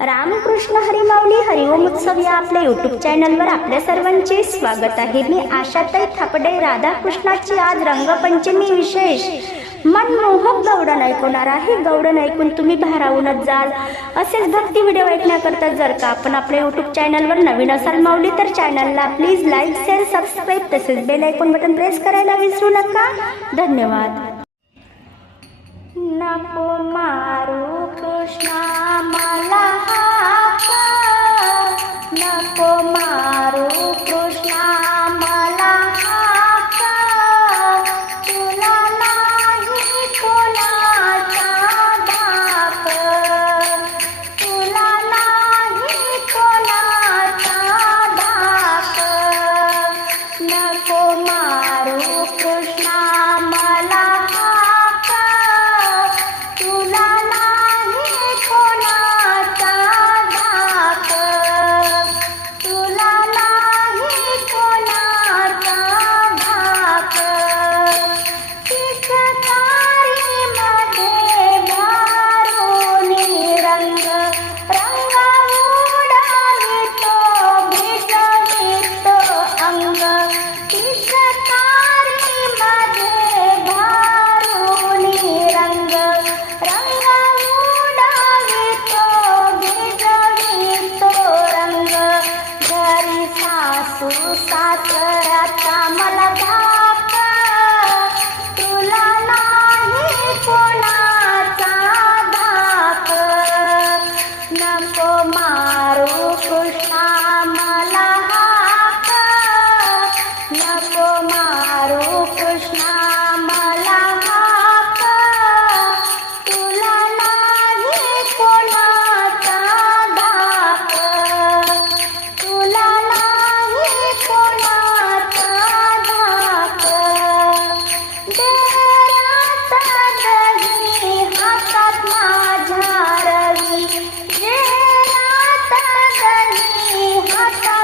रामकृष्ण हरिमावली हरिओम उत्सव या आपल्या यूट्यूब चॅनलवर आपल्या सर्वांचे स्वागत आहे. मी आशाताई थापडे राधाकृष्णाची आज रंगपंचमी विशेष. मनमोहक गौडण ऐकवणार आहे. गौडण ऐकून तुम्ही भारावूनच जाल. असेच भक्ती व्हिडिओ ऐकण्याकरता जर का आपण आपल्या यूट्यूब चॅनलवर नवीन असाल माऊली तर चॅनलला प्लीज लाईक शेअर सबस्क्राईब तसेच बेल ऐकून बटन प्रेस करायला विसरू नका. धन्यवाद. नको मा Bye.